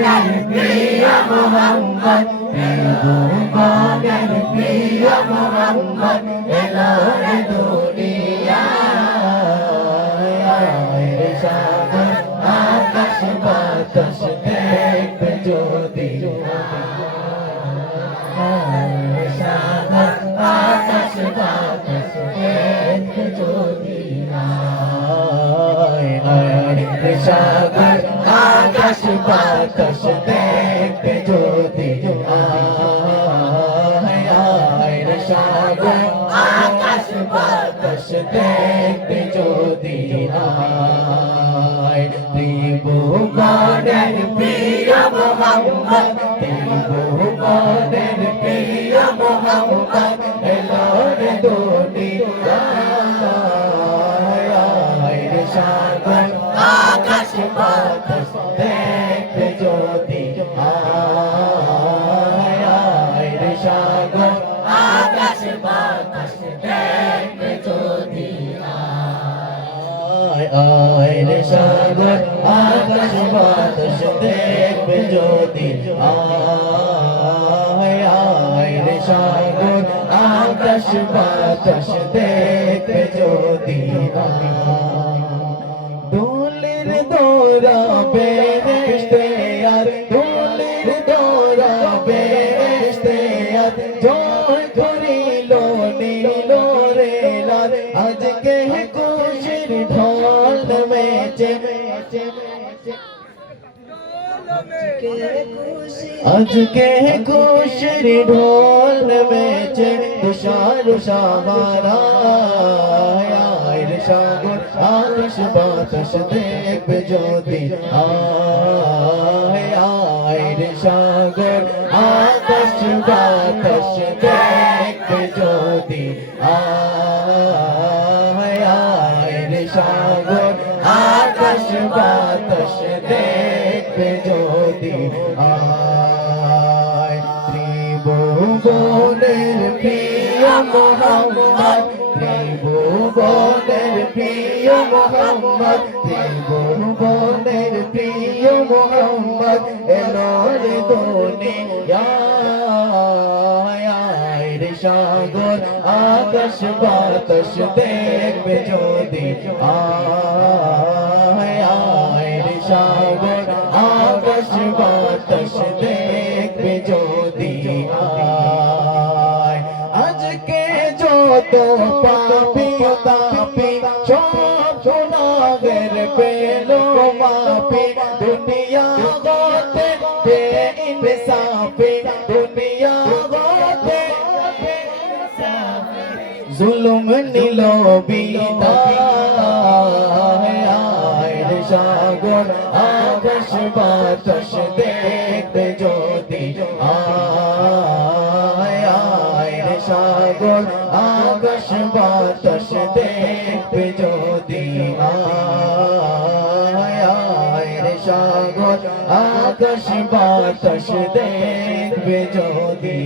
ভুবনের প্রিয় মোহাম্মদ ভুবনের প্রিয় মোহাম্মদ এলো রে দুনিয়ায় সাগর আকাশ বাতাস দেখবে যদি সাগর আকাশ বাতাস দেখবে যদি সাগর আকাশ বাতাস দেখবে যদি সাগর আকাশ বাতাস দেখবে যদি ত্রিভুবনের প্রিয় মোহাম্মদ ত্রিভুবনের প্রিয় মোহাম্মদ এলো রে দুনিয়ায় সাগর আকাশ বাতাস দেখবে যদি সাগর আকাশ বাতাস দেখবে যদি সাগর আকাশ বাতাস দেখবে যদি সাগর আকাশ বাতাস দেখবে যদি দোলের দোরা বেহেশতে আর দোলের দোরা বেহেশতে আর জয় করিল নীল রে লাল আজকে খুশির ঢোল মেচে আজকে খুশির ঢোল মেচে তুষার সাহারা সাগর আকাশ বাতাস দেখবে যদি সাগর আকাশ বাতাস দেখবে যদি সাগর আকাশ বাতাস দেখবে যদি ত্রিভুবনের প্রিয় মোহাম্মদ ত্রিভুবনের প্রিয় মোহাম্মদ ত্রিভুবনের প্রিয় মোহাম্মদ এলো রে দুনিয়ায় সাগর আকাশ বাতাস দেখবে যদি সাগর আকাশ বাতাস দেখবে যদি আজকে যত পাপি তাপি সব গুনাহের পেলো মাপি দুনিয়া গতে বেইনসাফি দুনিয়া গতে জুলুম নিল বিদায় সাগর আকাশ বাতাস দেখবে যদি সাগর আকাশ বাতাস দেখবে যদি সাগর আকাশ বাতাস দেখবে যদি